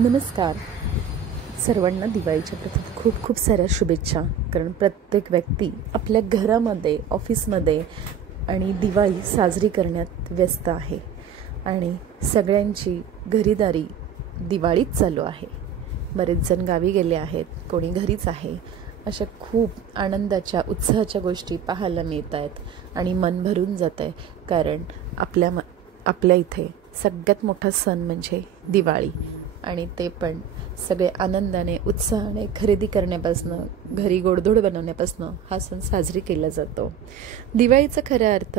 नमस्कार. सर्वांना दिवाळीच्या प्रथम खूप खूप साऱ्या शुभेच्छा. कारण प्रत्येक व्यक्ती आपल्या घरामध्ये, ऑफिसमध्ये आणि दिवाळी साजरी करण्यात व्यस्त आहे आणि सगळ्यांची घरीदारी दिवाळीत चालू आहे. बरेच जण गावी गेले आहेत, कोणी घरीच आहे. अशा खूप आनंदाच्या, उत्साहाच्या गोष्टी पाहायला मिळत आहेत आणि मन भरून जातं आहे. कारण आपल्या इथे सगळ्यात मोठा सण म्हणजे दिवाळी आणि ते पण सगळे आनंदाने, उत्साहाने खरेदी करण्यापासून, घरी गोडधोड बनवण्यापासून हा सण साजरी केला जातो. दिवाळीचा खरा अर्थ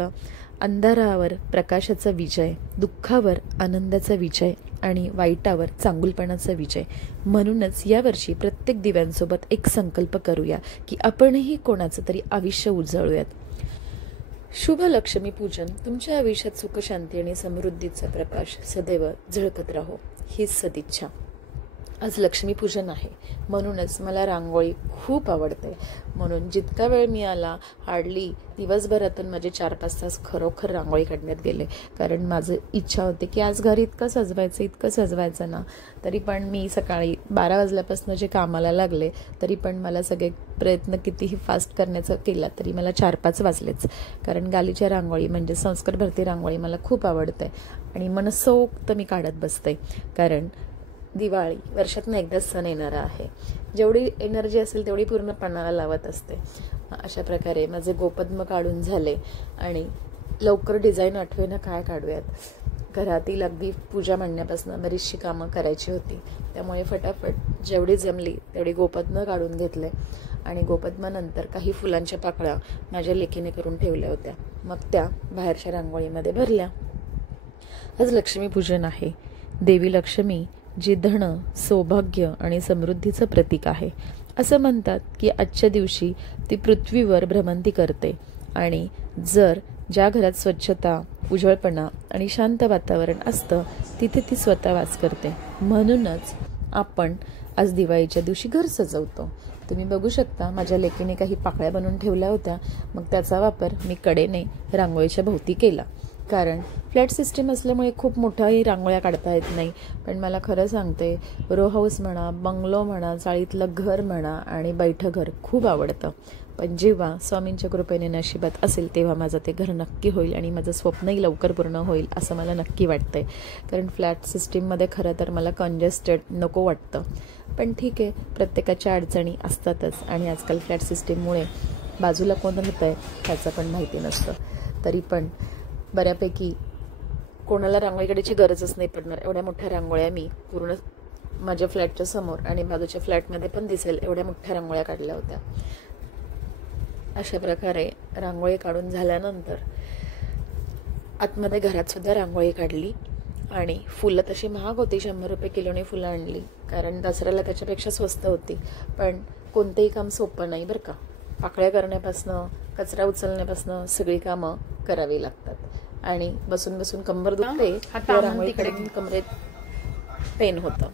अंधारावर प्रकाशाचा विजय, दुःखावर आनंदाचा विजय आणि वाईटावर चांगुलपणाचा विजय. म्हणूनच यावर्षी प्रत्येक दिव्यांसोबत एक संकल्प करूया की आपणही कोणाचं तरी आयुष्य उजळूयात. शुभ लक्ष्मी पूजन तुमच्या आयुष्यात सुख, शांती आणि समृद्धीचा प्रकाश सदैव झळकत राहो, हीच सदिच्छा. आज लक्ष्मीपूजन आहे, म्हणूनच मला रांगोळी खूप आवडते. म्हणून जितका वेळ मिळाला, हार्डली दिवसभरातून माझे 4-5 तास खरोखर रांगोळी काढण्यात गेले. कारण माझं इच्छा होती की आज घर इतकं सजवायचं ना. तरी पण मी सकाळी 12 वाजल्यापासून जे कामाला लागले, तरी पण मला सगळे प्रयत्न कितीही फास्ट करण्याचा केला तरी मला 4-5 वाजलेच. कारण गालीच्या रांगोळी म्हणजे संस्कार भरती रांगोळी मला खूप आवडते आणि मनसोक्त मी काढत बसते. कारण दिवाळी वर्षातून एकदाच सण येणारा आहे. जेवढी एनर्जी असेल तेवढी पूर्ण पणाला लावत असते. अशा प्रकारे माझे गोपद्म काढून झाले आणि लवकर डिझाईन आठवेना काय काढूयात. घरातील अगदी पूजा मांडण्यापासून बरीचशी कामं करायची होती, त्यामुळे फटाफट जेवढी जमली तेवढी गोपद्म काढून घेतले आणि गोपद्मानंतर काही फुलांच्या पाकळ्या माझ्या लेकीने करून ठेवल्या होत्या, मग त्या बाहेरच्या रांगोळीमध्ये भरल्या. आज लक्ष्मीपूजन आहे. देवी लक्ष्मी जी धन, सौभाग्य आणि समृद्धीचं प्रतीक आहे. असं म्हणतात की आजच्या दिवशी ती पृथ्वीवर भ्रमंती करते आणि ज्या घरात स्वच्छता, उजळपणा आणि शांत वातावरण असतं तिथे ती स्वतः वास करते. म्हणूनच आपण आज दिवाळीच्या दिवशी घर सजवतो. तुम्ही बघू शकता, माझ्या लेकीने काही पाकळ्या बनवून ठेवल्या होत्या, मग त्याचा वापर मी कडेने रांगोळीच्या भोवती केला. कारण फ्लॅट सिस्टीम असल्यामुळे खूप मोठाही रांगोळ्या काढता येत नाही. पण मला खरं सांगते, रो हाऊस म्हणा, बंगलो म्हणा, चाळीतलं घर म्हणा आणि बैठं घर खूप आवडतं. पण जेव्हा स्वामींच्या कृपेने नशिबात असेल तेव्हा माझं ते घर नक्की होईल आणि माझं स्वप्नही लवकर पूर्ण होईल असं मला नक्की वाटतंय. कारण फ्लॅट सिस्टीममध्ये खरं तर मला कंजेस्टेड नको वाटतं. पण ठीक आहे, प्रत्येकाच्या अडचणी असतातच आणि आजकाल फ्लॅट सिस्टीममुळे बाजूला कोण राहतं आहे ह्याचं पण माहिती नसतं. तरी पण बऱ्यापैकी कोणाला रांगोळी काढायची गरजच नाही पडणार एवढ्या मोठ्या रांगोळ्या मी पूर्ण माझ्या फ्लॅटच्या समोर आणि बाजूच्या फ्लॅटमध्ये पण दिसेल एवढ्या मोठ्या रांगोळ्या काढल्या होत्या. अशा प्रकारे रांगोळी काढून झाल्यानंतर आतमध्ये घरात सुद्धा रांगोळी काढली आणि फुलं तशी महाग होती, 100 रुपये किलोने फुलं आणली. कारण दसऱ्याला त्याच्यापेक्षा स्वस्त होती. पण कोणतेही काम सोपं नाही बरं का. पाकळ्या करण्यापासनं, कचरा उचलण्यापासनं सगळी कामं करावी लागतात आणि बसून बसून कंबर दुखते, रांगोळीकडे कमरेत पेन होतं.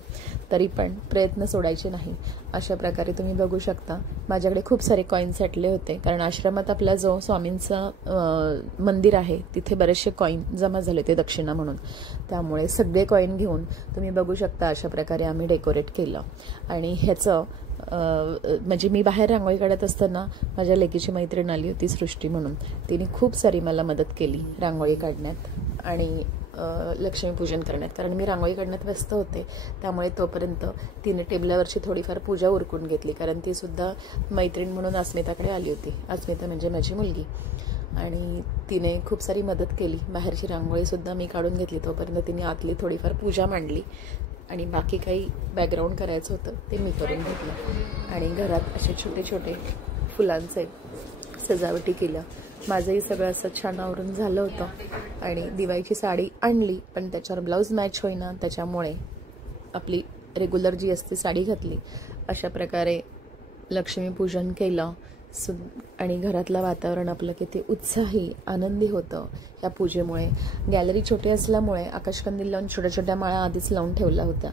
तरी पण प्रयत्न सोडायचे नाही. अशा प्रकारे तुम्ही बघू शकता, माझ्याकडे खूप सारे कॉईन साठले होते. कारण आश्रमात आपला जो स्वामींचं मंदिर आहे तिथे बरेचसे कॉईन जमा झाले ते दक्षिणा म्हणून. त्यामुळे सगळे कॉईन घेऊन तुम्ही बघू शकता अशा प्रकारे आम्ही डेकोरेट केलं. आणि ह्याचं म्हणजे मी बाहेर रांगोळी काढत असताना माझ्या लेकीची मैत्रीण आली होती, सृष्टी म्हणून. तिने खूप सारी मला मदत केली रांगोळी काढण्यात आणि लक्ष्मीपूजन करण्यात. कारण मी रांगोळी काढण्यात व्यस्त होते, त्यामुळे तोपर्यंत तिने टेबलावरची थोडीफार पूजा उरकून घेतली. कारण ती सुद्धा मैत्रीण म्हणून अस्मिताकडे आली होती. अस्मिता म्हणजे माझी मुलगी. आणि तिने खूप सारी मदत केली. बाहेरची रांगोळीसुद्धा मी काढून घेतली. तोपर्यंत तिने आतली थोडीफार पूजा मांडली आणि बाकी काही बॅकग्राऊंड करायचं होतं ते मी करून घेतलं. आणि घरात असे छोटे छोटे फुलांचे सजावटी केल्या. माझंही सगळं असं छान आवरून झालं होतं आणि दिवाळीची साडी आणली, पण त्याच्यावर ब्लाऊज मॅच होईना, त्याच्यामुळे आपली रेग्युलर जी असते साडी घातली. अशा प्रकारे लक्ष्मीपूजन केलं आणि घरातलं वातावरण आपलं किती उत्साही, आनंदी होतं या पूजेमुळे. गॅलरी छोटी असल्यामुळे आकाशकंदील लावून छोट्या छोट्या माळा आधीच लावून ठेवल्या होत्या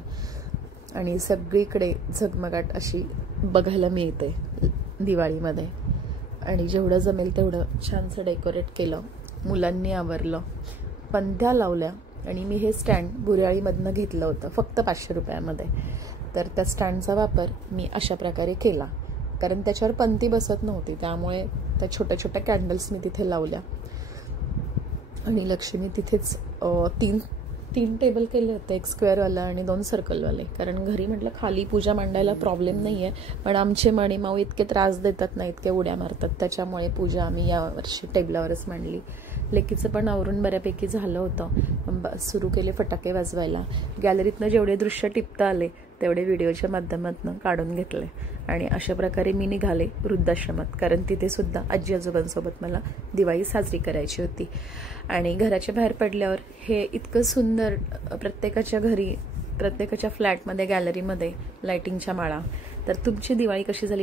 आणि सगळीकडे झगमगाट अशी बघायला मिळते दिवाळीमध्ये. आणि जेवढं जमेल तेवढं छानसं डेकोरेट केलं. मुलांनी आवरलं, पणत्या लावल्या आणि मी हे स्टँड बुराळीमधनं घेतलं होतं फक्त 500 रुपयामध्ये. तर त्या स्टँडचा वापर मी अशा प्रकारे केला, कारण त्याच्यावर पंती बसत नव्हती, त्यामुळे त्या छोट्या छोट्या कॅन्डल्स मी तिथे लावल्या. आणि लक्ष्मी तिथेच तीन टेबल केले होते, एक स्क्वेअरवाला आणि 2 सर्कलवाले, कारण घरी म्हटलं खाली पूजा मांडायला प्रॉब्लेम नाही आहे, पण आमचे मणिमाऊ इतके त्रास देतात ना, इतके उड्या मारतात, त्याच्यामुळे पूजा आम्ही यावर्षी टेबलावरच मांडली. लेकीचं पण आवरून बऱ्यापैकी झालं होतं. सुरू केले फटाके वाजवायला. गॅलरीतनं जेवढे दृश्य टिपता आले तेवढे व्हिडिओच्या माध्यमातून काढून घेतले. आणि अशा प्रकारे मी निघाले वृद्धाश्रमात, कारण तिथे सुद्धा आजी आजोबांसोबत मला दिवाळी साजरी करायची होती. आणि घराच्या बाहेर पडल्यावर हे इतकं सुंदर, प्रत्येकाच्या घरी, प्रत्येकाच्या फ्लॅटमध्ये, गॅलरीमध्ये लाइटिंगच्या माळा. तर तुमची दिवाळी कशी झाली